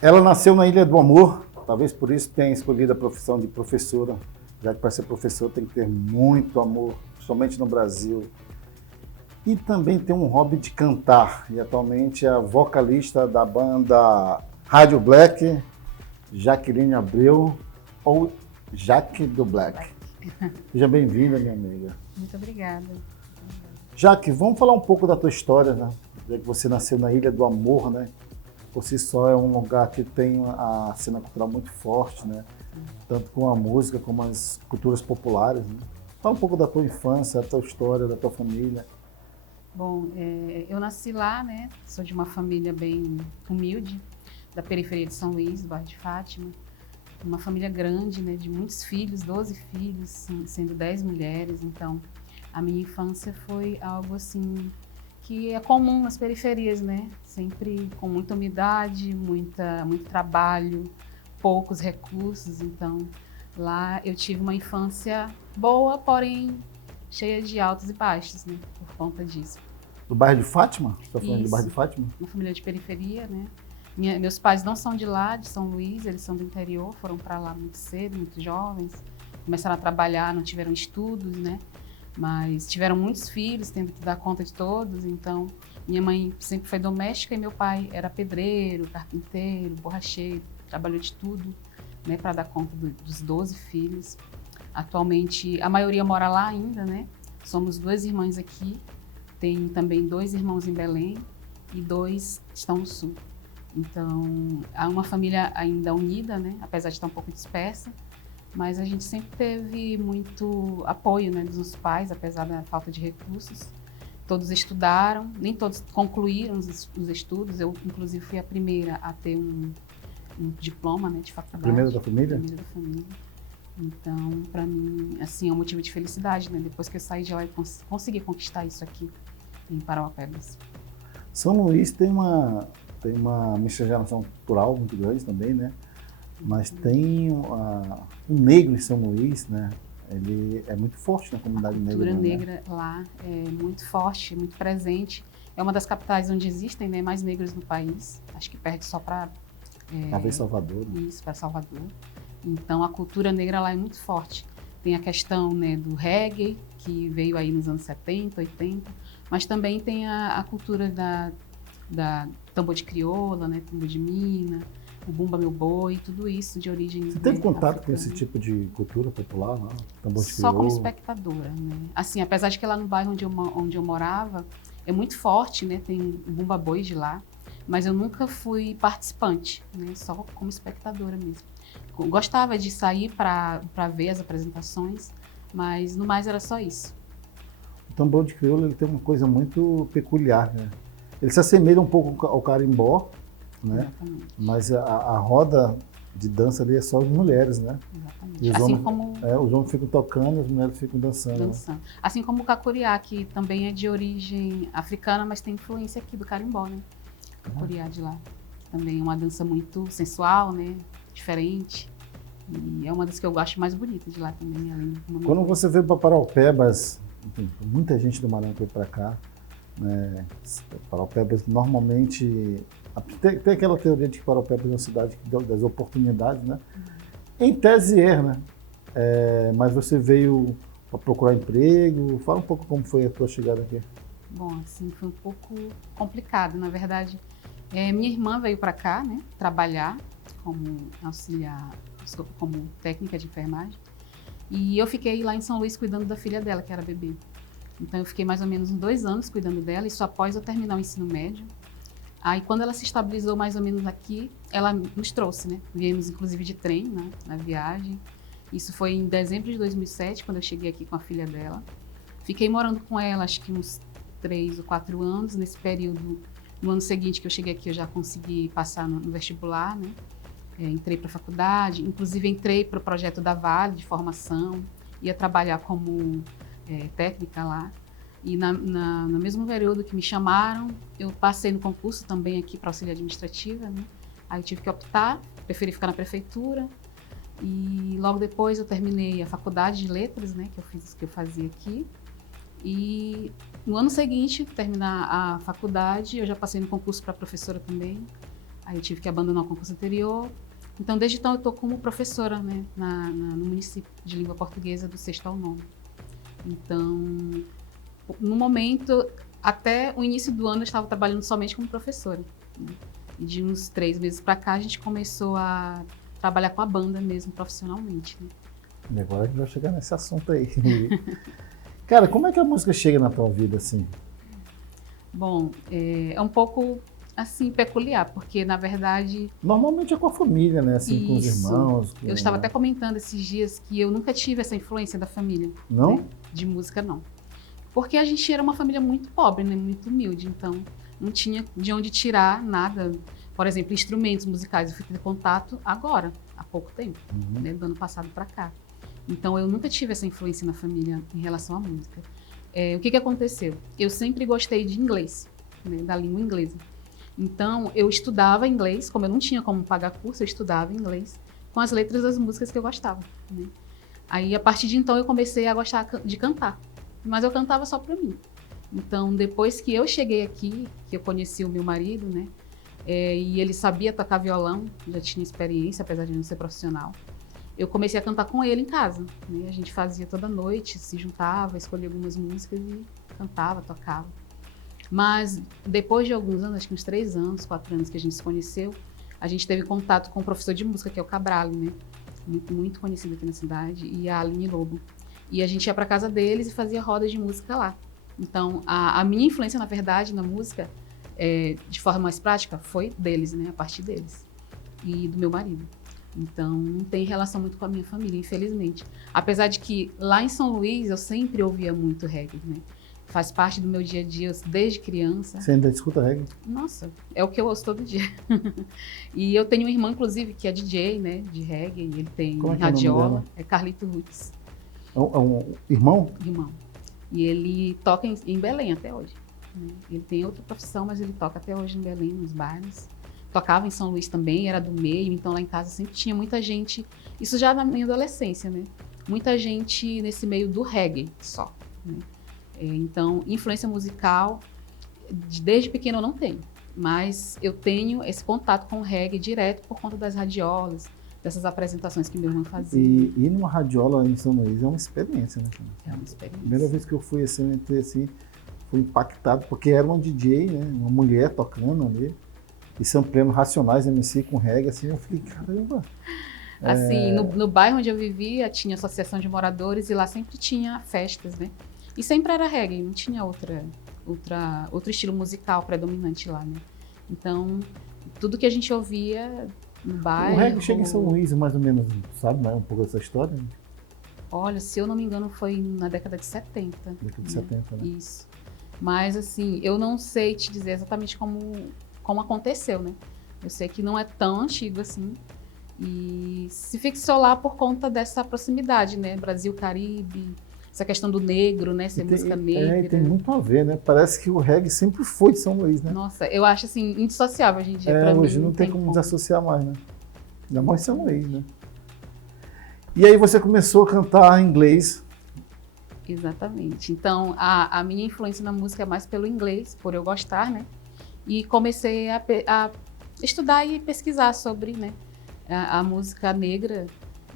Ela nasceu na Ilha do Amor, talvez por isso tenha escolhido a profissão de professora, já que para ser professor tem que ter muito amor, principalmente no Brasil. E também tem um hobby de cantar, e atualmente é a vocalista da banda Rádio Black, Jaqueline Abreu, ou Jaque do Black. Seja bem-vinda, minha amiga. Muito obrigada. Jaque, vamos falar um pouco da tua história, né? Já que você nasceu na Ilha do Amor, né? Por si só é um lugar que tem a cena cultural muito forte, né? Tanto com a música como as culturas populares, né? Fala um pouco da tua infância, da tua história, da tua família. Bom, eu nasci lá, né? Sou de uma família bem humilde, da periferia de São Luís, do bairro de Fátima. Uma família grande, né? De muitos filhos, 12 filhos, sendo 10 mulheres. Então, a minha infância foi algo assim que é comum nas periferias, né? Sempre com muita umidade, muito trabalho, poucos recursos. Então, lá eu tive uma infância boa, porém cheia de altos e baixos, né? Por conta disso. Do bairro de Fátima? Você está falando Isso. do bairro de Fátima? Uma família de periferia, né? Meus pais não são de lá, de São Luís, eles são do interior, foram para lá muito cedo, muito jovens, começaram a trabalhar, não tiveram estudos, né? Mas tiveram muitos filhos, tendo que dar conta de todos, então minha mãe sempre foi doméstica e meu pai era pedreiro, carpinteiro, borracheiro, trabalhou de tudo, né, para dar conta dos 12 filhos. Atualmente, a maioria mora lá ainda, né? Somos 2 irmãs aqui, tem também 2 irmãos em Belém e 2 estão no sul. Então, há uma família ainda unida, né? Apesar de estar um pouco dispersa, mas a gente sempre teve muito apoio, né, dos nossos pais, apesar da falta de recursos. Todos estudaram, nem todos concluíram os estudos. Eu, inclusive, fui a primeira a ter um diploma, né, de faculdade. A primeira da família? A primeira da família. Então, para mim, assim, é um motivo de felicidade, né? Depois que eu saí de lá, eu consegui conquistar isso aqui em Parauapebas. São Luís tem uma miscigenação cultural muito grande também, né? Mas tem o negro em São Luís, né? Ele é muito forte na comunidade negra. A cultura né? negra lá é muito forte, muito presente. É uma das capitais onde existem, né, mais negros no país. Acho que perde só para Talvez Salvador. Né? Isso, para Salvador. Então a cultura negra lá é muito forte. Tem a questão, né, do reggae, que veio aí nos anos 70, 80, mas também tem a cultura da tambor de crioula, né, tambor de mina, o bumba meu boi, tudo isso de origem. Você teve contato africana. com esse tipo de cultura popular lá? Tambor de Só crioula? como espectadora, né? Assim, apesar de que lá no bairro onde eu morava é muito forte, né? Tem o bumba boi de lá, mas eu nunca fui participante, né? Só como espectadora mesmo. Gostava de sair para ver as apresentações, mas no mais era só isso. O tambor de crioula ele tem uma coisa muito peculiar, né? Ele se assemelha um pouco ao carimbó, né? Exatamente. Mas a roda de dança ali é só as mulheres, né? Exatamente. E os Assim homens, como os homens ficam tocando e as mulheres ficam dançando. Né? dançando. Assim como o cacuriá, que também é de origem africana, mas tem influência aqui do carimbó, né? Cacuriá de lá. Também é uma dança muito sensual, né? Diferente. E é uma das que eu acho mais bonitas de lá também. Além do Quando você veio para Parauapebas, enfim, muita gente do Maranhão veio para cá, né? Parauapebas normalmente tem aquela teoria de que Parauapebas é uma cidade que dá das oportunidades, né? Em tese né? Mas você veio para procurar emprego. Fala um pouco como foi a tua chegada aqui. Bom, assim, foi um pouco complicado, na verdade. Minha irmã veio para cá, né, trabalhar como como técnica de enfermagem. E eu fiquei lá em São Luís cuidando da filha dela, que era bebê. Então eu fiquei mais ou menos uns 2 anos cuidando dela, isso após eu terminar o ensino médio. Aí quando ela se estabilizou mais ou menos aqui, ela nos trouxe, né? Viemos inclusive de trem, né, na viagem. Isso foi em dezembro de 2007, quando eu cheguei aqui com a filha dela. Fiquei morando com ela, acho que uns 3 ou 4 anos. Nesse período, no ano seguinte que eu cheguei aqui, eu já consegui passar no vestibular, né? Entrei para a faculdade, inclusive entrei para o projeto da Vale de formação, ia trabalhar como técnica lá. E no mesmo período que me chamaram, eu passei no concurso também aqui para auxiliar administrativa, né? Aí eu tive que optar, preferi ficar na prefeitura. E logo depois eu terminei a faculdade de letras, né, que eu fazia aqui. E no ano seguinte, terminar a faculdade, eu já passei no concurso para professora também. Aí eu tive que abandonar o concurso anterior. Então, desde então, eu estou como professora, né, no município de língua portuguesa do 6º ao 9º. Então, no momento, até o início do ano, eu estava trabalhando somente como professora, né? E de uns 3 meses para cá, a gente começou a trabalhar com a banda mesmo, profissionalmente, né? E agora a gente vai chegar nesse assunto aí. Cara, como é que a música chega na tua vida, assim? Bom, é um pouco, assim, peculiar, porque, na verdade... Normalmente é com a família, né? Assim, com os Isso. irmãos. Eu estava até comentando esses dias que eu nunca tive essa influência da família. Não? Né? De música, não. Porque a gente era uma família muito pobre, né? Muito humilde, então não tinha de onde tirar nada. Por exemplo, instrumentos musicais eu fui ter contato agora, há pouco tempo, né? Do ano passado para cá. Então eu nunca tive essa influência na família em relação à música. O que aconteceu? Eu sempre gostei de inglês, né? Da língua inglesa. Então eu estudava inglês, como eu não tinha como pagar curso, eu estudava inglês com as letras das músicas que eu gostava, né? Aí a partir de então eu comecei a gostar de cantar, mas eu cantava só para mim. Então depois que eu cheguei aqui, que eu conheci o meu marido, né? E ele sabia tocar violão, já tinha experiência, apesar de não ser profissional. Eu comecei a cantar com ele em casa, né? A gente fazia toda noite, se juntava, escolhia algumas músicas e cantava, tocava. Mas depois de alguns anos, acho que uns 3 anos, 4 anos que a gente se conheceu, a gente teve contato com um professor de música, que é o Cabrali, né? Muito, muito conhecido aqui na cidade, e a Aline Lobo. E a gente ia para casa deles e fazia rodas de música lá. Então, a minha influência, na verdade, na música, de forma mais prática, foi deles, né? A partir deles. E do meu marido. Então, não tem relação muito com a minha família, infelizmente. Apesar de que lá em São Luís eu sempre ouvia muito reggae, né? Faz parte do meu dia a dia desde criança. Você ainda escuta reggae? Nossa, é o que eu ouço todo dia. E eu tenho um irmão, inclusive, que é DJ, né? De reggae. Ele tem radiola. É Carlito Roots. É um irmão? Irmão. E ele toca em Belém até hoje, né? Ele tem outra profissão, mas ele toca até hoje em Belém, nos bares. Tocava em São Luís também, era do meio, então lá em casa sempre tinha muita gente, isso já na minha adolescência, né? Muita gente nesse meio do reggae só, né? Então, influência musical, desde pequeno eu não tenho, mas eu tenho esse contato com o reggae direto por conta das radiolas, dessas apresentações que meu irmão fazia. E ir numa radiola em São Luís é uma experiência, né? É uma experiência. Primeira vez que eu fui assim, eu entrei assim, fui impactado, porque era uma DJ, né? Uma mulher tocando ali. E sampleando Racionais MC com reggae, assim, eu falei, caramba. Assim, no bairro onde eu vivia, tinha associação de moradores e lá sempre tinha festas, né? E sempre era reggae, não tinha outro estilo musical predominante lá, né? Então, tudo que a gente ouvia no bairro... O reggae chega em São Luís, mais ou menos, sabe, né? Um pouco dessa história? Né? Olha, se eu não me engano, foi na década de 70. Década de 70, né? Isso. Mas, assim, eu não sei te dizer exatamente como aconteceu, né? Eu sei que não é tão antigo assim e se fixou lá por conta dessa proximidade, né? Brasil-Caribe, essa questão do negro, né? Ser música negra. E tem muito a ver, né? Parece que o reggae sempre foi de São Luís, né? Nossa, eu acho assim, indissociável hoje em dia pra mim. Hoje não tem como desassociar mais, né? Ainda mais São Luís, né? E aí você começou a cantar em inglês. Exatamente. Então, a minha influência na música é mais pelo inglês, por eu gostar, né? E comecei a estudar e pesquisar sobre, né, a música negra.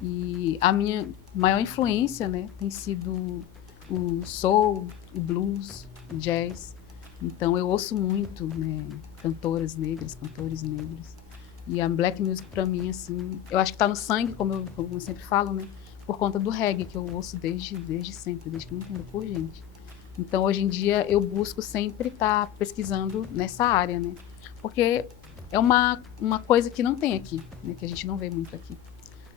E a minha maior influência, né, tem sido o soul, o blues, o jazz. Então eu ouço muito, né, cantoras negras, cantores negros. E a black music para mim, assim, eu acho que está no sangue, como eu sempre falo, né, por conta do reggae que eu ouço desde sempre, desde que me entendo por gente. Então, hoje em dia, eu busco sempre estar pesquisando nessa área, né? Porque é uma coisa que não tem aqui, né? Que a gente não vê muito aqui.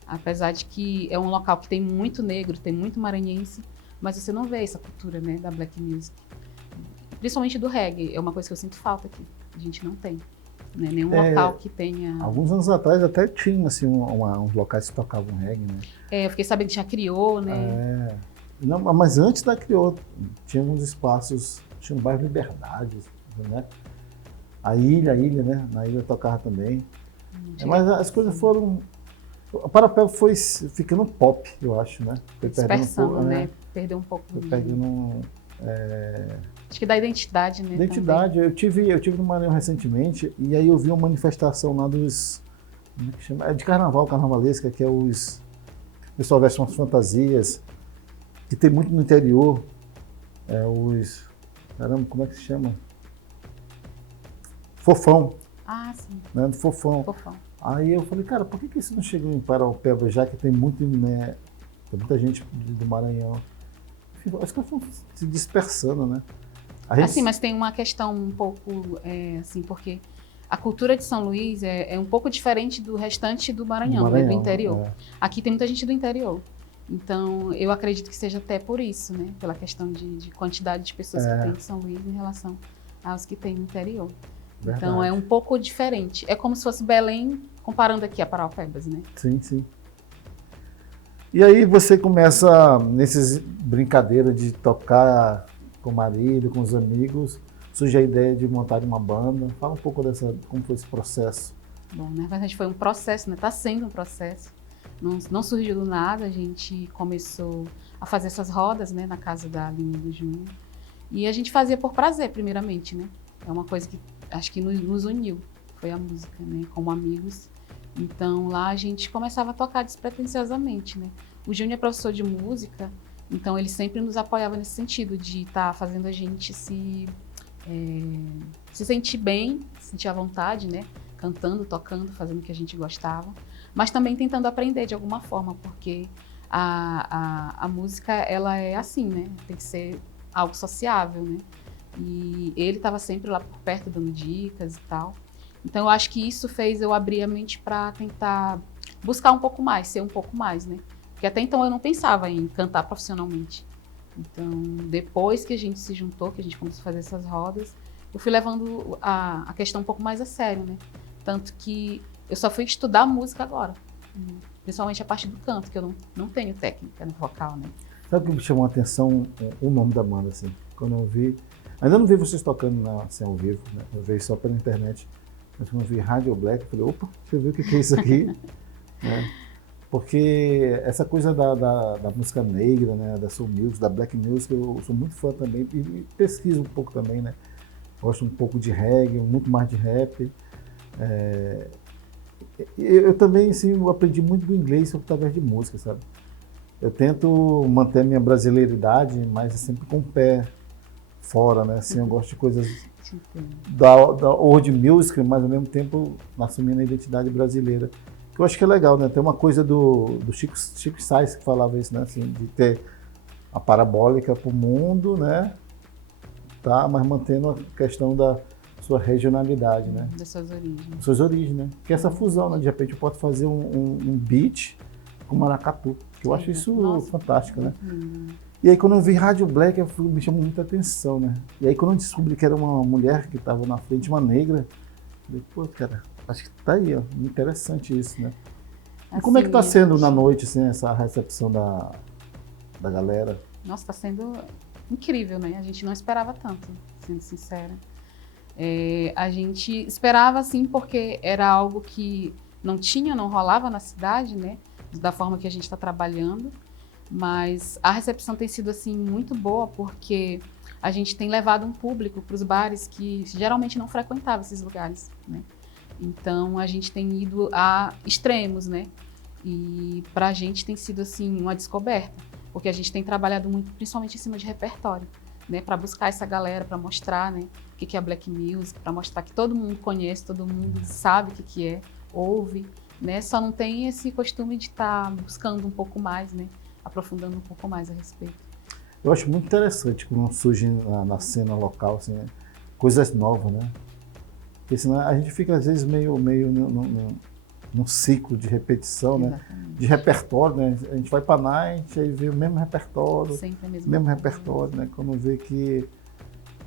Apesar de que é um local que tem muito negro, tem muito maranhense, mas você não vê essa cultura, né, da black music. Principalmente do reggae, é uma coisa que eu sinto falta aqui. A gente não tem, né? Nenhum local que tenha... Alguns anos atrás até tinha, assim, uns locais que tocavam reggae, né? Eu fiquei sabendo que já criou, né? Não, mas antes da criou, tinha uns espaços, tinha um bairro Liberdade, né? A ilha, né? Na ilha tocava também. Mas as coisas foram... O Parapé foi ficando pop, eu acho, né? Foi dispersando, né? Perdeu um pouco. Foi perdendo Acho que da identidade, né? Identidade. Eu tive no Maranhão recentemente e aí eu vi uma manifestação lá dos... Como é que chama? É de carnaval, carnavalesca, que é os... O pessoal veste umas fantasias, que tem muito no interior. Os... Caramba, como é que se chama? Fofão. Ah, sim. Né? Fofão. Fofão. Aí eu falei, cara, por que isso não chegou em Paraupeba, já que tem muito, né, tem muita gente do Maranhão? Acho que estão se dispersando, né? Assim, mas tem uma questão um pouco, assim, porque a cultura de São Luís é um pouco diferente do restante do Maranhão, né, do interior. É. Aqui tem muita gente do interior. Então, eu acredito que seja até por isso, né? Pela questão de quantidade de pessoas que tem em São Luís em relação aos que tem no interior. Verdade. Então, é um pouco diferente. É como se fosse Belém, comparando aqui a Paraupebas, né? Sim, sim. E aí você começa nessas brincadeiras de tocar com o marido, com os amigos, surge a ideia de montar uma banda. Fala um pouco como foi esse processo. Bom, na verdade foi um processo, né? Está sendo um processo. Não surgiu do nada, a gente começou a fazer essas rodas, né, na casa da Aline e do Júnior. E a gente fazia por prazer, primeiramente, né? É uma coisa que acho que nos uniu, foi a música, né, como amigos. Então lá a gente começava a tocar despretensiosamente, né? O Júnior é professor de música, então ele sempre nos apoiava nesse sentido de estar fazendo a gente se sentir bem, se sentir à vontade, né? Cantando, tocando, fazendo o que a gente gostava, mas também tentando aprender de alguma forma, porque a música, ela é assim, né? Tem que ser algo sociável, né? E ele estava sempre lá por perto dando dicas e tal. Então eu acho que isso fez eu abrir a mente para tentar buscar um pouco mais, ser um pouco mais, né? Porque até então eu não pensava em cantar profissionalmente. Então, depois que a gente se juntou, que a gente começou a fazer essas rodas, eu fui levando a questão um pouco mais a sério, né? Tanto que eu só fui estudar música agora, principalmente a parte do canto, que eu não tenho técnica no vocal, né? Sabe o que me chamou a atenção? O nome da banda, assim, quando eu vi... Ainda não vi vocês tocando assim, ao vivo, né? Eu vejo só pela internet. Mas quando eu vi Radio Black, eu falei, opa, deixa eu ver o que é isso aqui. Né? Porque essa coisa da música negra, né? Da soul music, da black music, eu sou muito fã também e pesquiso um pouco também, né? Gosto um pouco de reggae, muito mais de rap. Eu também, assim, eu aprendi muito do inglês através de música, sabe? Eu tento manter a minha brasileiridade, mas sempre com o pé fora, né? Assim, eu gosto de coisas da world music, mas ao mesmo tempo assumindo a identidade brasileira. Que eu acho que é legal, né? Tem uma coisa do Chico Sainz que falava isso, né? Assim, de ter a parabólica para o mundo, né? Tá? Mas mantendo a questão da sua regionalidade, né? Das suas origens. Suas origens, né? Que é essa fusão, né? De repente eu posso fazer um beat com maracatu, que eu acho isso fantástico, né? E aí quando eu vi Radio Black, me chamou muita atenção, né? E aí quando eu descobri que era uma mulher que estava na frente, uma negra, eu falei, pô, cara, acho que tá aí, ó, interessante isso, né? E Assim, como é que tá sendo na noite, assim, essa recepção da galera? Nossa, tá sendo incrível, né? A gente não esperava tanto, sendo sincera. A gente esperava, assim, porque era algo que não rolava na cidade, né? Da forma que a gente está trabalhando. Mas a recepção tem sido, assim, muito boa, porque a gente tem levado um público para os bares que geralmente não frequentavam esses lugares, né? Então, a gente tem ido a extremos, né? E para a gente tem sido, assim, uma descoberta, porque a gente tem trabalhado muito, principalmente em cima de repertório, né? Para buscar essa galera, para mostrar, né? O que é Black Music, para mostrar que todo mundo conhece, todo mundo sabe o que é, ouve, né? Só não tem esse costume de estar buscando um pouco mais, né? Aprofundando um pouco mais a respeito. Eu acho muito interessante quando surge na cena local, assim, né? Coisas novas, né? Porque senão a gente fica, às vezes, meio num ciclo de repetição, né? De repertório, né? A gente vai para Night, aí vê o mesmo repertório, sempre a mesmo repertório, né? Quando vê que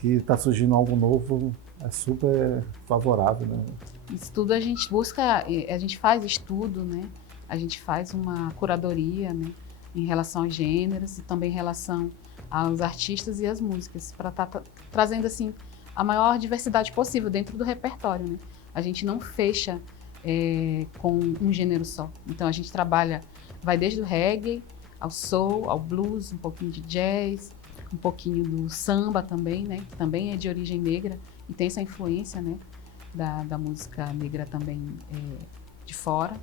está surgindo algo novo, é super favorável, né? Isso tudo a gente busca, a gente faz estudo, né? A gente faz uma curadoria, né? Em relação aos gêneros e também em relação aos artistas e às músicas, para estar trazendo, assim, a maior diversidade possível dentro do repertório, né? A gente não fecha com um gênero só. Então a gente trabalha, vai desde o reggae ao soul, ao blues, um pouquinho de jazz, um pouquinho do samba também, né? Que também é de origem negra e tem essa influência, né? Da música negra também de fora.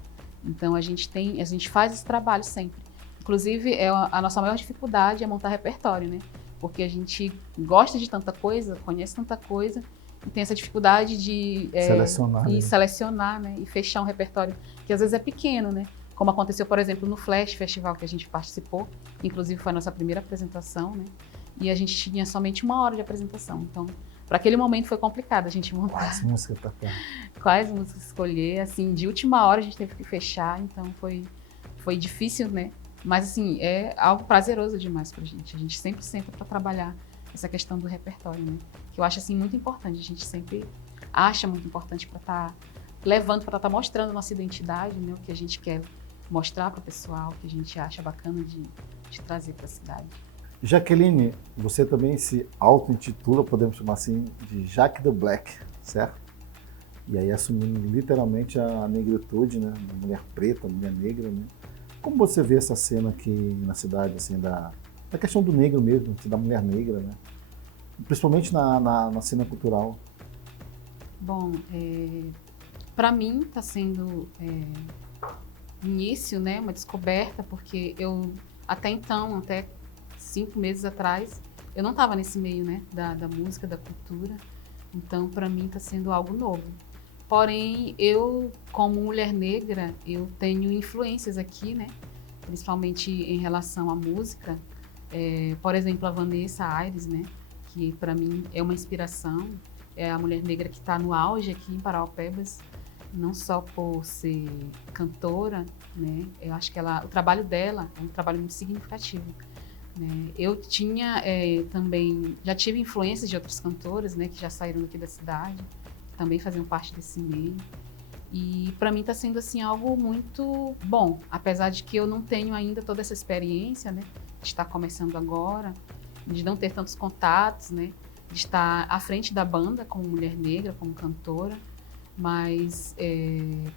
Então a gente faz esse trabalho sempre. Inclusive, a nossa maior dificuldade é montar repertório, né? Porque a gente gosta de tanta coisa, conhece tanta coisa, e tem essa dificuldade de selecionar, né? E fechar um repertório que às vezes é pequeno, né? Como aconteceu, por exemplo, no Flash Festival que a gente participou, que inclusive foi a nossa primeira apresentação, né? E a gente tinha somente 1 hora de apresentação. Então, para aquele momento foi complicado a gente montar. Quais músicas escolher, assim, de última hora a gente teve que fechar, então foi difícil, né? Mas, assim, é algo prazeroso demais pra gente. A gente sempre senta para trabalhar essa questão do repertório, né? Que eu acho, assim, muito importante. A gente sempre acha muito importante para estar levando, para estar mostrando a nossa identidade, né? O que a gente quer mostrar para o pessoal, o que a gente acha bacana de trazer para a cidade. Jaqueline, você também se auto-intitula, podemos chamar assim, de Jaque the Black, certo? E aí assumindo literalmente a negritude, né? Da mulher preta, mulher negra, né? Como você vê essa cena aqui na cidade, assim, da questão do negro mesmo, da mulher negra, né? Principalmente na cena cultural? Bom, para mim está sendo início, né? Uma descoberta, porque eu até então, até 5 meses atrás, eu não estava nesse meio, né, da música, da cultura. Então, para mim, está sendo algo novo. Porém, eu, como mulher negra, eu tenho influências aqui, né, principalmente em relação à música. Por exemplo, a Vanessa Aires, né, que para mim é uma inspiração. É a mulher negra que está no auge aqui em Parauapebas, não só por ser cantora, né, eu acho que o trabalho dela é um trabalho muito significativo. Eu também, já tive influências de outras cantoras, né, que já saíram daqui da cidade, que também faziam parte desse meio. E para mim está sendo assim algo muito bom, apesar de que eu não tenho ainda toda essa experiência, né, de estar começando agora, de não ter tantos contatos, né, de estar à frente da banda como mulher negra, como cantora, mas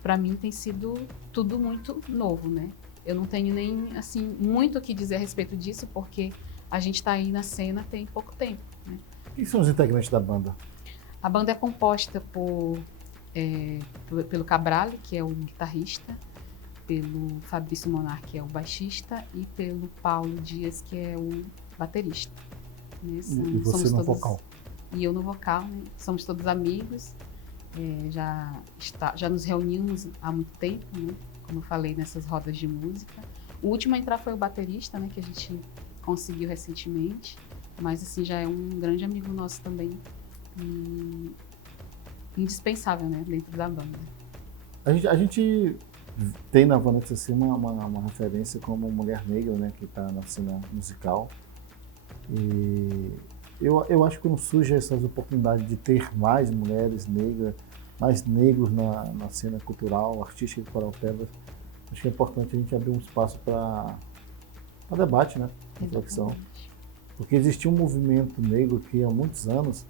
para mim tem sido tudo muito novo, né? Eu não tenho nem, assim, muito o que dizer a respeito disso, porque a gente está aí na cena tem pouco tempo, né? Quem são os integrantes da banda? A banda é composta pelo Cabrale, que é o guitarrista, pelo Fabrício Monar, que é o baixista, e pelo Paulo Dias, que é o baterista. Né? E você no vocal? E eu no vocal, né? Somos todos amigos, já nos reunimos há muito tempo, né? Como eu falei, nessas rodas de música. O último a entrar foi o baterista, né, que a gente conseguiu recentemente, mas assim, já é um grande amigo nosso também, e indispensável, né, dentro da banda. A gente tem na Vanessa assim, uma referência como mulher negra, né, que está na cena musical, e eu acho que quando surge essas oportunidades de ter mais mulheres negras, mais negros na cena cultural, artística de Parauapebas, acho que é importante a gente abrir um espaço para debate, né? Reflexão. Porque existia um movimento negro que há muitos anos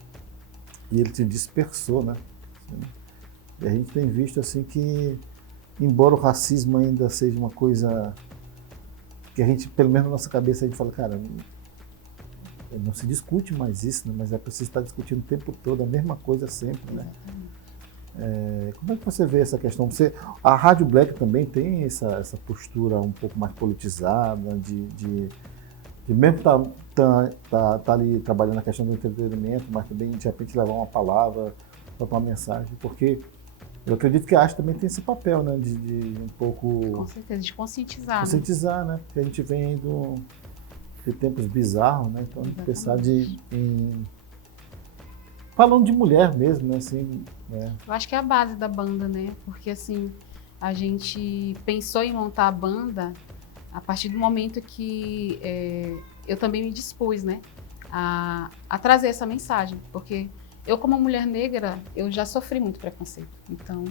e ele se dispersou, né? E a gente tem visto assim que, embora o racismo ainda seja uma coisa que a gente, pelo menos na nossa cabeça, a gente fala, cara, não se discute mais isso, né? Mas é preciso estar discutindo o tempo todo a mesma coisa sempre, né? Como é que você vê essa questão? A Rádio Black também tem essa postura um pouco mais politizada, de mesmo tá ali trabalhando na questão do entretenimento, mas também de repente levar uma palavra, botar uma mensagem, porque eu acredito que a arte também tem esse papel, né, de um pouco... Com certeza, de conscientizar. Conscientizar, né? Porque a gente vem de tempos bizarros, né? Então, pensar falando de mulher mesmo, né? Assim, Eu acho que é a base da banda, né? Porque, assim, a gente pensou em montar a banda a partir do momento que eu também me dispus, né? A trazer essa mensagem. Porque eu, como mulher negra, eu já sofri muito preconceito. Então,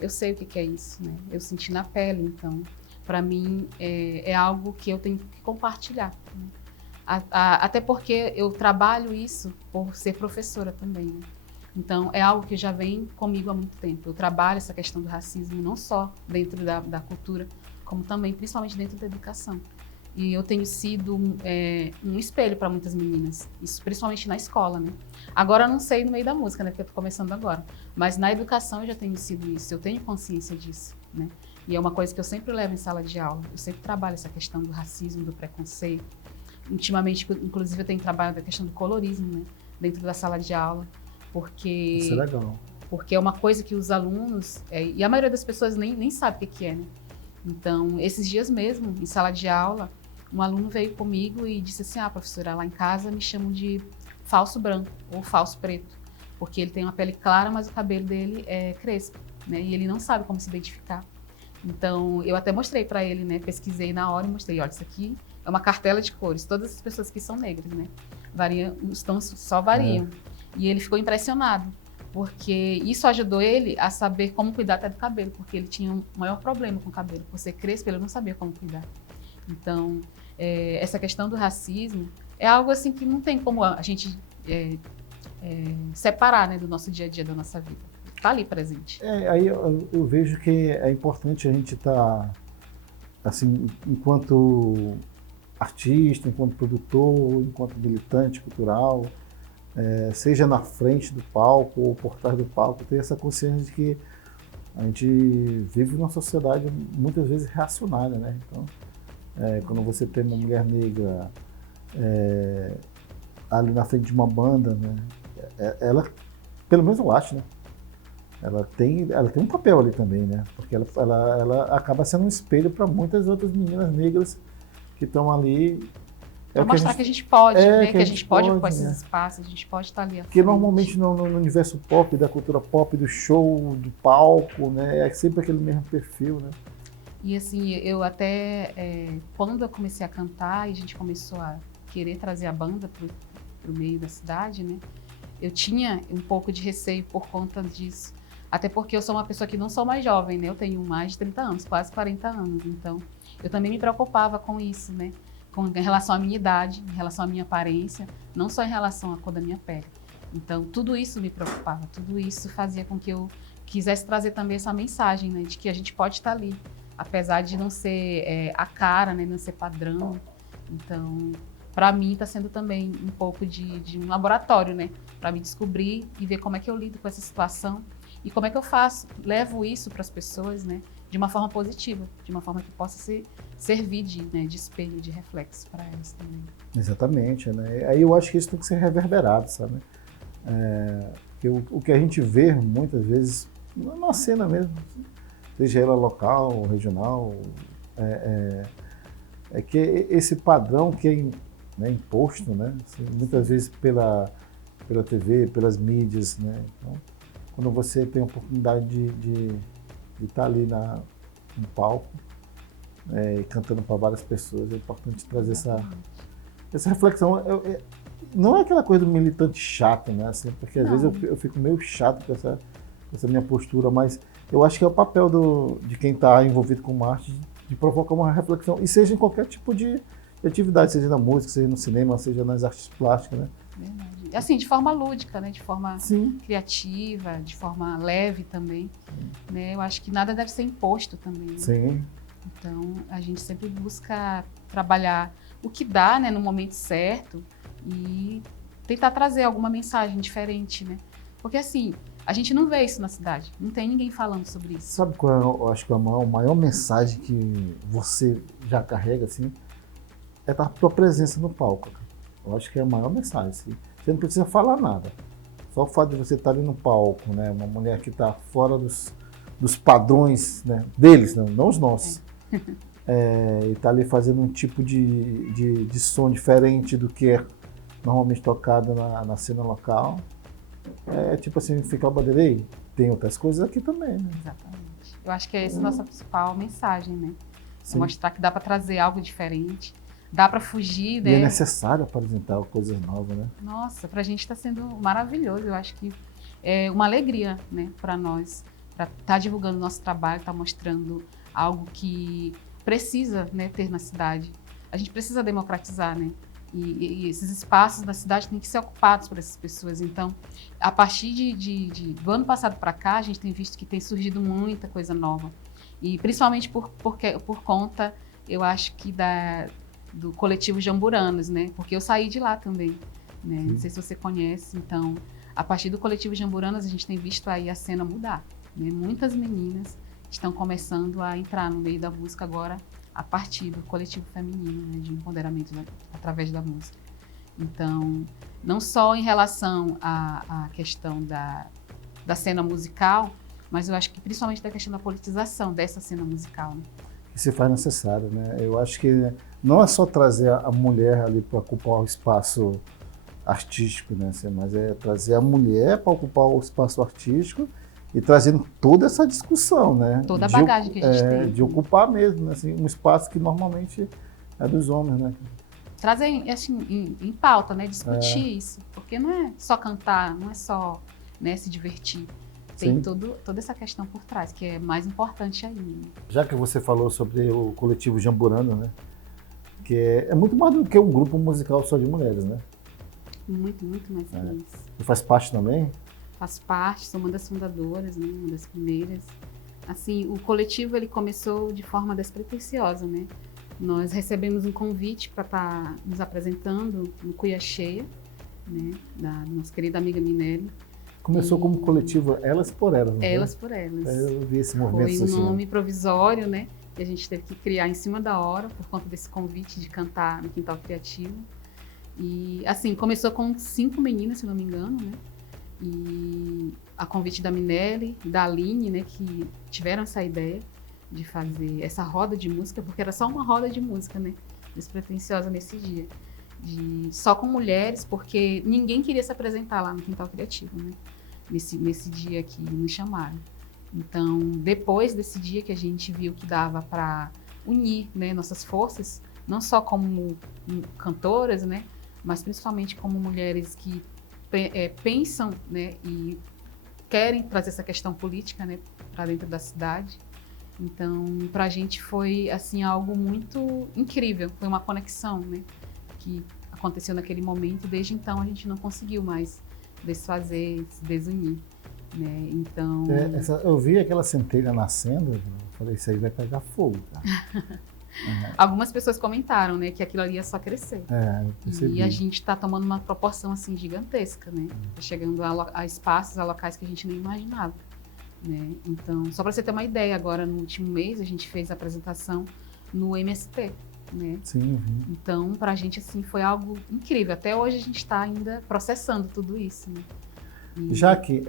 eu sei o que é isso, né? Eu senti na pele. Então, para mim, é algo que eu tenho que compartilhar, né? Até porque eu trabalho isso por ser professora também, né? Então, é algo que já vem comigo há muito tempo. Eu trabalho essa questão do racismo não só dentro da cultura, como também, principalmente dentro da educação. e eu tenho sido um espelho para muitas meninas, isso principalmente na escola, né? Agora eu não sei no meio da música, né? Porque eu tô começando agora, mas na educação eu já tenho sido isso, eu tenho consciência disso, né? E é uma coisa que eu sempre levo em sala de aula, eu sempre trabalho essa questão do racismo, do preconceito. Ultimamente, inclusive, eu tenho trabalhado a questão do colorismo, né? Dentro da sala de aula, porque... Isso é legal. Porque é uma coisa que os alunos, e a maioria das pessoas nem sabe o que é, né? Então, esses dias mesmo, em sala de aula, um aluno veio comigo e disse assim, professora, lá em casa me chamam de falso branco ou falso preto, porque ele tem uma pele clara, mas o cabelo dele é crespo, né? E ele não sabe como se identificar. Então, eu até mostrei para ele, né? Pesquisei na hora e mostrei, olha, isso aqui é uma cartela de cores, todas as pessoas que são negras, né? Variam, os tons só variam. E ele ficou impressionado, porque isso ajudou ele a saber como cuidar até do cabelo, porque ele tinha um maior problema com o cabelo. Por ser crespo, ele não sabia como cuidar. Então, essa questão do racismo é algo assim que não tem como a gente separar, né, do nosso dia a dia, da nossa vida. Está ali presente. Aí eu vejo que é importante a gente estar, assim, enquanto artista, enquanto produtor, enquanto militante cultural, seja na frente do palco ou por trás do palco, ter essa consciência de que a gente vive numa sociedade muitas vezes reacionária, né? Então, quando você tem uma mulher negra ali na frente de uma banda, né? Ela, pelo menos eu acho, né? Ela tem um papel ali também, né? Porque ela acaba sendo um espelho para muitas outras meninas negras que estão ali. Para mostrar que a gente pode, né? que a gente pode ocupar esses né? espaços, a gente pode estar ali à Porque frente. normalmente no universo pop, da cultura pop, do show, do palco, né? É sempre aquele mesmo perfil, né? E assim, eu até, quando eu comecei a cantar e a gente começou a querer trazer a banda para o meio da cidade, né? Eu tinha um pouco de receio por conta disso. Até porque eu sou uma pessoa que não sou mais jovem, né? Eu tenho mais de 30 anos, quase 40 anos. Então, eu também me preocupava com isso, né? Em relação à minha idade, em relação à minha aparência, não só em relação à cor da minha pele. Então, tudo isso me preocupava, tudo isso fazia com que eu quisesse trazer também essa mensagem, né? De que a gente pode estar ali, apesar de não ser a cara, né? Não ser padrão. Então, para mim, está sendo também um pouco de um laboratório, né? Para me descobrir e ver como é que eu lido com essa situação. E como é que eu faço? Levo isso para as pessoas, né, de uma forma positiva, de uma forma que possa servir de espelho, de reflexo para elas também. Exatamente, né? Aí eu acho que isso tem que ser reverberado, sabe? O que a gente vê muitas vezes na cena mesmo, seja ela local, regional, é que esse padrão que é imposto, né? Assim, muitas vezes pela TV, pelas mídias, né? Então, quando você tem a oportunidade de estar ali no palco cantando para várias pessoas, é importante trazer essa reflexão. Não é aquela coisa do militante chato, né? Assim, porque às vezes eu fico meio chato com essa minha postura, mas eu acho que é o papel de quem está envolvido com arte de provocar uma reflexão, e seja em qualquer tipo de atividade, seja na música, seja no cinema, seja nas artes plásticas, né? Verdade. Assim, de forma lúdica, né? De forma criativa, de forma leve também. Né? Eu acho que nada deve ser imposto também. Né? Sim. Então, a gente sempre busca trabalhar o que dá, né, no momento certo e tentar trazer alguma mensagem diferente, né? Porque, assim, a gente não vê isso na cidade. Não tem ninguém falando sobre isso. Sabe qual é, eu acho que a maior mensagem que você já carrega, assim, é a tua presença no palco. Eu acho que é a maior mensagem. Assim. Você não precisa falar nada. Só o fato de você estar ali no palco, né? Uma mulher que está fora dos padrões, né? Deles, não os nossos. E está ali fazendo um tipo de som diferente do que é normalmente tocado na cena local. Tipo assim, ficar o bandeirei, tem outras coisas aqui também, né? Exatamente. Eu acho que essa é a nossa principal mensagem, né? Sim. Mostrar que dá para trazer algo diferente. Dá para fugir, né? E é necessário apresentar coisas novas, né? Nossa, para a gente está sendo maravilhoso. Eu acho que é uma alegria, né, para nós, para estar divulgando o nosso trabalho, estar mostrando algo que precisa, né, ter na cidade. A gente precisa democratizar, né? E esses espaços da cidade têm que ser ocupados por essas pessoas. Então, a partir do ano passado para cá, a gente tem visto que tem surgido muita coisa nova. E principalmente por conta, eu acho que do coletivo Jamburanas, né? Porque eu saí de lá também, né? Não sei se você conhece. Então, a partir do coletivo Jamburanas, a gente tem visto aí a cena mudar, né? Muitas meninas estão começando a entrar no meio da música agora a partir do coletivo feminino, né? De empoderamento através da música. Então, não só em relação à questão da cena musical, mas eu acho que principalmente da questão da politização dessa cena musical, né? Que se faz necessário, né? Eu acho que não é só trazer a mulher ali para ocupar o espaço artístico, né? Mas é trazer a mulher para ocupar o espaço artístico e trazendo toda essa discussão, né? Toda a bagagem que a gente tem. De ocupar mesmo, né? Assim, um espaço que normalmente é dos homens, né? Trazer assim, em pauta, né? Discutir isso, porque não é só cantar, não é só, né, se divertir. Tem toda essa questão por trás, que é mais importante ainda. Já que você falou sobre o coletivo Jamburana, né? Que é muito mais do que um grupo musical só de mulheres, né? Muito, muito mais que isso. E faz parte também? Faço parte, sou uma das fundadoras, né? Uma das primeiras. Assim, o coletivo ele começou de forma despretensiosa, né? Nós recebemos um convite para estar nos apresentando no Cuia Cheia, né? Da nossa querida amiga Minelli. Começou como coletivo Elas por Elas, não Elas por Elas. Eu vi esse movimento social. Foi um assim, nome provisório, né? Que a gente teve que criar em cima da hora por conta desse convite de cantar no Quintal Criativo. E, assim, começou com 5 meninas, se não me engano, né? E a convite da Minelli, da Aline, né? Que tiveram essa ideia de fazer essa roda de música, porque era só uma roda de música, né? Despretensiosa nesse dia. Só com mulheres, porque ninguém queria se apresentar lá no Quintal Criativo, né? Nesse dia que nos chamaram. Então, depois desse dia que a gente viu que dava para unir, né, nossas forças, não só como cantoras, né, mas principalmente como mulheres que pensam, né, e querem trazer essa questão política, né, para dentro da cidade. Então, para a gente foi assim algo muito incrível, foi uma conexão, né, que aconteceu naquele momento. Desde então a gente não conseguiu mais desfazer, se desunir, né? Então eu vi aquela centelha nascendo, eu falei, isso aí vai pegar fogo, cara. Algumas pessoas comentaram, né, que aquilo ali ia só crescer. Eu percebi. E a gente está tomando uma proporção assim gigantesca, né? Tá chegando a espaços, a locais que a gente nem imaginava, né? Então, só para você ter uma ideia, agora no último mês a gente fez a apresentação no MST, né? Sim. Então, para a gente assim foi algo incrível. Até hoje a gente está ainda processando tudo isso, né? Jaque,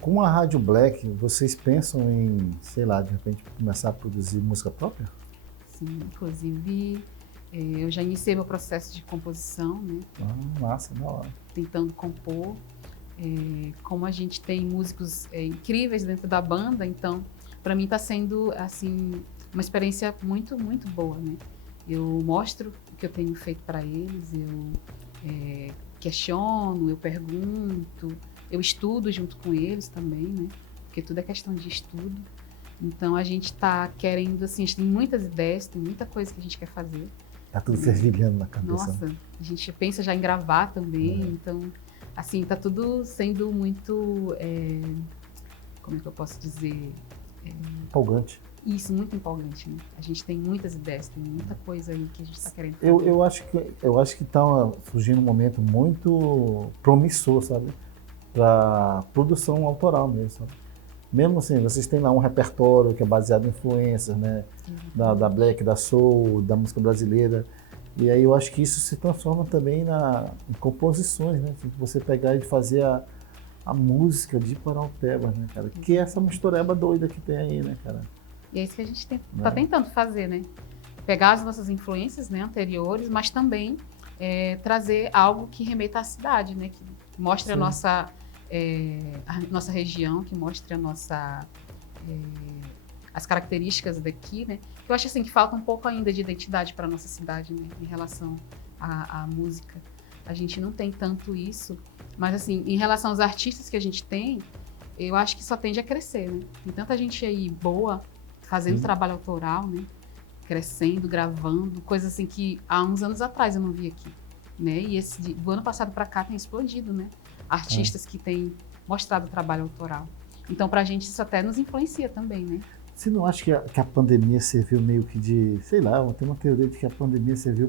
com a Rádio Black, vocês pensam em, sei lá, de repente começar a produzir música própria? Sim, inclusive eu já iniciei meu processo de composição, né? Massa, da hora. Tentando compor. Como a gente tem músicos incríveis dentro da banda, então para mim está sendo assim uma experiência muito, muito boa, né? Eu mostro o que eu tenho feito para eles, eu questiono, eu pergunto, eu estudo junto com eles também, né? Porque tudo é questão de estudo. Então a gente está querendo, assim, a gente tem muitas ideias, tem muita coisa que a gente quer fazer. Tá tudo fervilhando na cabeça. Nossa, a gente pensa já em gravar também, então, assim, tá tudo sendo muito, como é que eu posso dizer? Empolgante. Isso, muito empolgante, né? A gente tem muitas ideias, tem muita coisa aí que a gente está querendo fazer. Eu acho que está surgindo um momento muito promissor, sabe? Para produção autoral mesmo, sabe? Mesmo assim, vocês têm lá um repertório que é baseado em influências, né? Da Black, da Soul, da música brasileira. E aí eu acho que isso se transforma também em composições, né? Assim, você pegar e fazer a música de Paraupeba, né, cara? Que é essa mistureba doida que tem aí, né, cara? E é isso que a gente está tentando fazer, né? Pegar as nossas influências, né, anteriores, mas também trazer algo que remeta à cidade, né? Que mostre a nossa região, que mostre as características daqui, né? Eu acho assim que falta um pouco ainda de identidade para a nossa cidade, né? Em relação à música. A gente não tem tanto isso, mas assim, em relação aos artistas que a gente tem, eu acho que só tende a crescer, né? Tem tanta gente aí boa, fazendo trabalho autoral, né? Crescendo, gravando, coisas assim que há uns anos atrás eu não vi aqui, né? E do ano passado para cá tem explodido, né? Artistas que têm mostrado trabalho autoral. Então, para a gente isso até nos influencia também, né? Você não acha que a pandemia serviu meio que de, sei lá, eu tenho uma teoria de que a pandemia serviu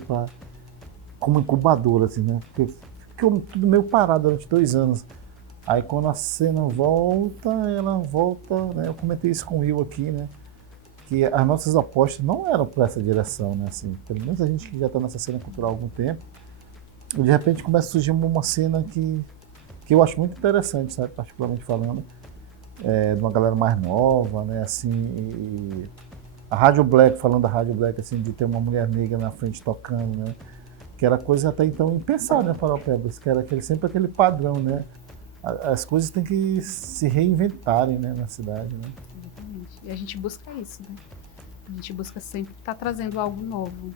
como incubadora, assim, né? Porque ficou tudo meio parado durante 2 anos. Aí quando a cena volta, ela volta, né? Eu comentei isso com o Will aqui, né? Que as nossas apostas não eram para essa direção, né? Assim, pelo menos a gente que já está nessa cena cultural há algum tempo, e de repente começa a surgir uma cena que eu acho muito interessante, sabe? Particularmente falando, de uma galera mais nova, né? Assim, e a Rádio Black, falando da Rádio Black, assim, de ter uma mulher negra na frente tocando, né? Que era coisa até então impensada, né, Paraupebas, que era sempre aquele padrão, né? As coisas têm que se reinventarem, né, na cidade, né? Exatamente. E a gente busca isso, né? A gente busca sempre estar trazendo algo novo.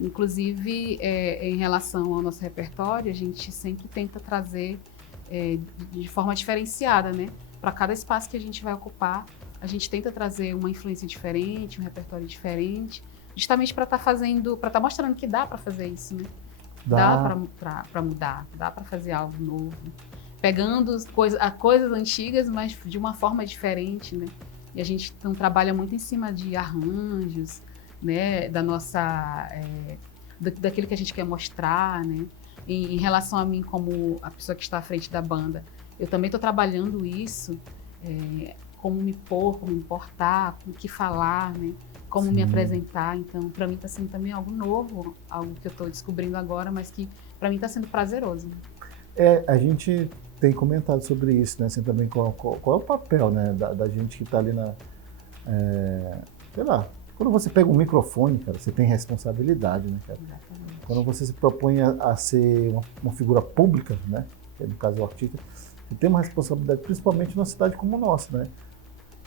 Inclusive, em relação ao nosso repertório, a gente sempre tenta trazer de forma diferenciada, né? Para cada espaço que a gente vai ocupar, a gente tenta trazer uma influência diferente, um repertório diferente, justamente para estar mostrando que dá para fazer isso, né? Dá para mudar, dá para fazer algo novo, pegando coisas antigas, mas de uma forma diferente, né? E a gente então trabalha muito em cima de arranjos, né? Da nossa, daquilo que a gente quer mostrar, né? Em relação a mim como a pessoa que está à frente da banda, eu também estou trabalhando isso, como me pôr, como me portar, com o que falar, né? Como Sim. me apresentar. Então, para mim está sendo também algo novo, algo que eu estou descobrindo agora, mas que para mim está sendo prazeroso. Né? A gente tem comentado sobre isso, né? Assim, também qual é o papel, né, da gente que está ali sei lá, quando você pega um microfone, cara, você tem responsabilidade, né, cara? Exatamente. Quando você se propõe a ser uma figura pública, né, que é no caso o artista, você tem uma responsabilidade, principalmente numa cidade como a nossa, né?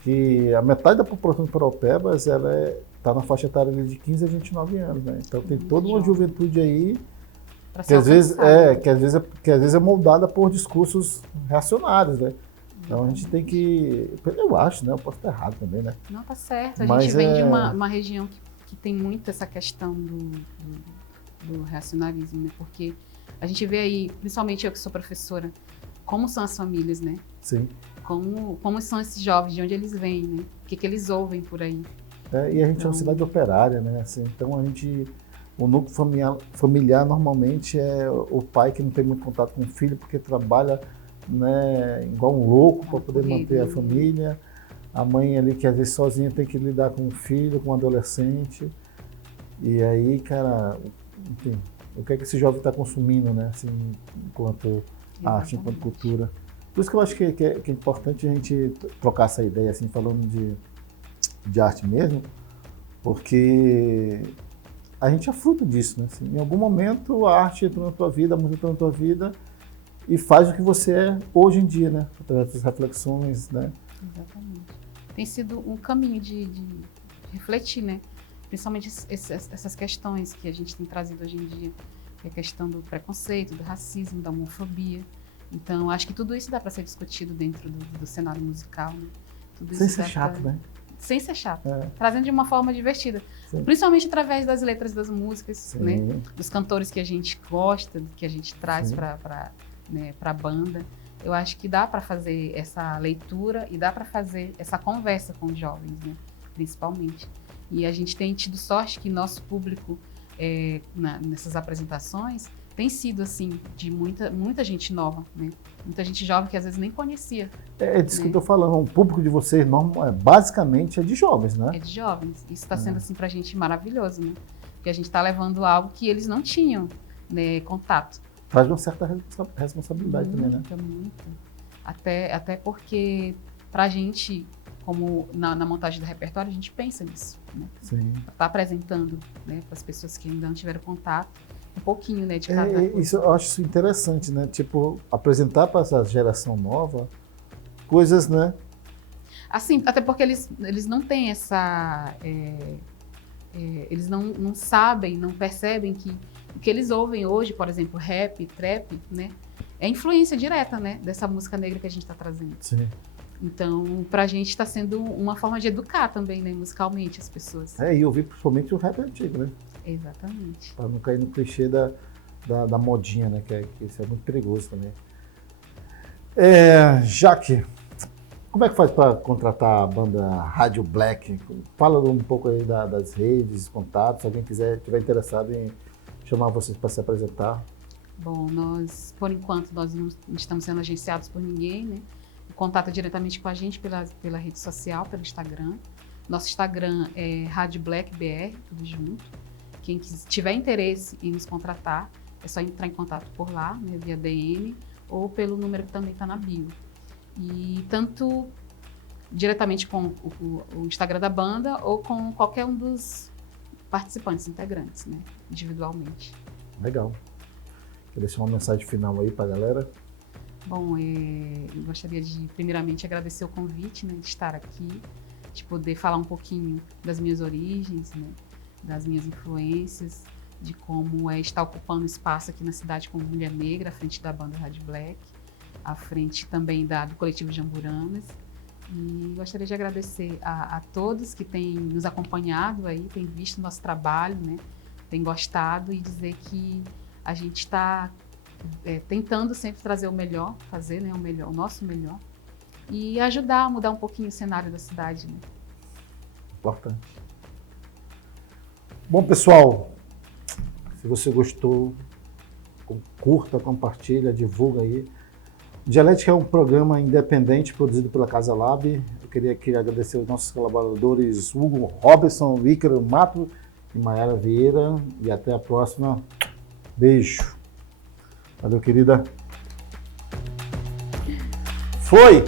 Que a metade da população de Paraupebas, ela está na faixa etária de 15 a 29 anos, né? Então tem toda uma juventude aí que às vezes é moldada por discursos reacionários, né? Então a gente tem que, eu acho, né? Eu posso estar errado também, né? Não, tá certo. A Mas gente vem de uma região que tem muito essa questão do reacionarismo, né? Porque a gente vê aí, principalmente eu que sou professora, como são as famílias, né? Sim. Como são esses jovens, de onde eles vêm, né? O que eles ouvem por aí. E a gente é uma cidade operária, né? Assim, então o núcleo familiar normalmente é o pai que não tem muito contato com o filho porque trabalha, né, igual um louco para poder manter a família. A mãe ali que às vezes sozinha tem que lidar com o filho, com o adolescente. E aí, cara, enfim, o que é que esse jovem está consumindo, né? Assim, enquanto arte, enquanto cultura. Por isso que eu acho que é importante a gente trocar essa ideia, assim, falando de arte mesmo, porque a gente é fruto disso, né? Assim, em algum momento a arte entrou na tua vida, a música entrou na tua vida e faz o que você é hoje em dia, né? Através das reflexões, né? Exatamente. Tem sido um caminho de refletir, né? Principalmente essas questões que a gente tem trazido hoje em dia, que é a questão do preconceito, do racismo, da homofobia. Então, acho que tudo isso dá para ser discutido dentro do cenário musical, né? Tudo Sem isso ser chato, né? Sem ser chato. Trazendo de uma forma divertida. Sim. Principalmente através das letras das músicas, Sim. né? Dos cantores que a gente gosta, que a gente traz para a banda. Eu acho que dá para fazer essa leitura e dá para fazer essa conversa com os jovens, né? Principalmente. E a gente tem tido sorte que nosso público, nessas apresentações, tem sido, assim, de muita gente nova, né? Muita gente jovem que às vezes nem conhecia. É disso que eu estou falando. O público de vocês, basicamente, é de jovens, né? É de jovens. Isso está sendo, assim, pra gente maravilhoso, né? Porque a gente está levando algo que eles não tinham, né, contato. Traz uma certa responsabilidade também, né? Muito. Até porque, pra gente, como na montagem do repertório, a gente pensa nisso, né? Sim. Tá apresentando, né, para as pessoas que ainda não tiveram contato, um pouquinho, né, de cada coisa. Isso, eu acho isso interessante, né? Tipo, apresentar para essa geração nova coisas, né? Assim, até porque eles não têm essa... eles não sabem, não percebem que o que eles ouvem hoje, por exemplo, rap, trap, né? É influência direta, né, dessa música negra que a gente está trazendo. Sim. Então, pra gente está sendo uma forma de educar também, né, musicalmente as pessoas. E ouvir principalmente o rap antigo, né? Exatamente. Para não cair no clichê da modinha, né? Que isso é muito perigoso também. Jaque, Como é que faz para contratar a banda Rádio Black? Fala um pouco aí das redes, contatos, se alguém estiver interessado em chamar vocês para se apresentar. Bom, nós, por enquanto, nós não estamos sendo agenciados por ninguém, né? O contato é diretamente com a gente pela rede social, pelo Instagram. Nosso Instagram é Rádio Black BR, tudo junto. Quem tiver interesse em nos contratar, é só entrar em contato por lá, né, via DM, ou pelo número que também está na bio. E tanto diretamente com o Instagram da banda ou com qualquer um dos participantes, integrantes, né, individualmente. Legal. Quer deixar uma mensagem final aí para a galera? Bom, eu gostaria de, primeiramente, agradecer o convite, né, de estar aqui, de poder falar um pouquinho das minhas origens, né, das minhas influências, de como é estar ocupando espaço aqui na cidade como mulher negra, à frente da banda Rádio Black, à frente também do coletivo Jamburanas. E gostaria de agradecer a todos que têm nos acompanhado aí, têm visto o nosso trabalho, né, têm gostado, e dizer que a gente está tentando sempre trazer o melhor, fazer, né, o nosso melhor, e ajudar a mudar um pouquinho o cenário da cidade. Né? Importante. Bom, pessoal, se você gostou, curta, compartilha, divulga aí. Dialética é um programa independente produzido pela Casa Lab. Eu queria aqui agradecer aos nossos colaboradores Hugo Robson, Ícaro Mato e Mayara Vieira. E até a próxima. Beijo. Valeu, querida. Foi!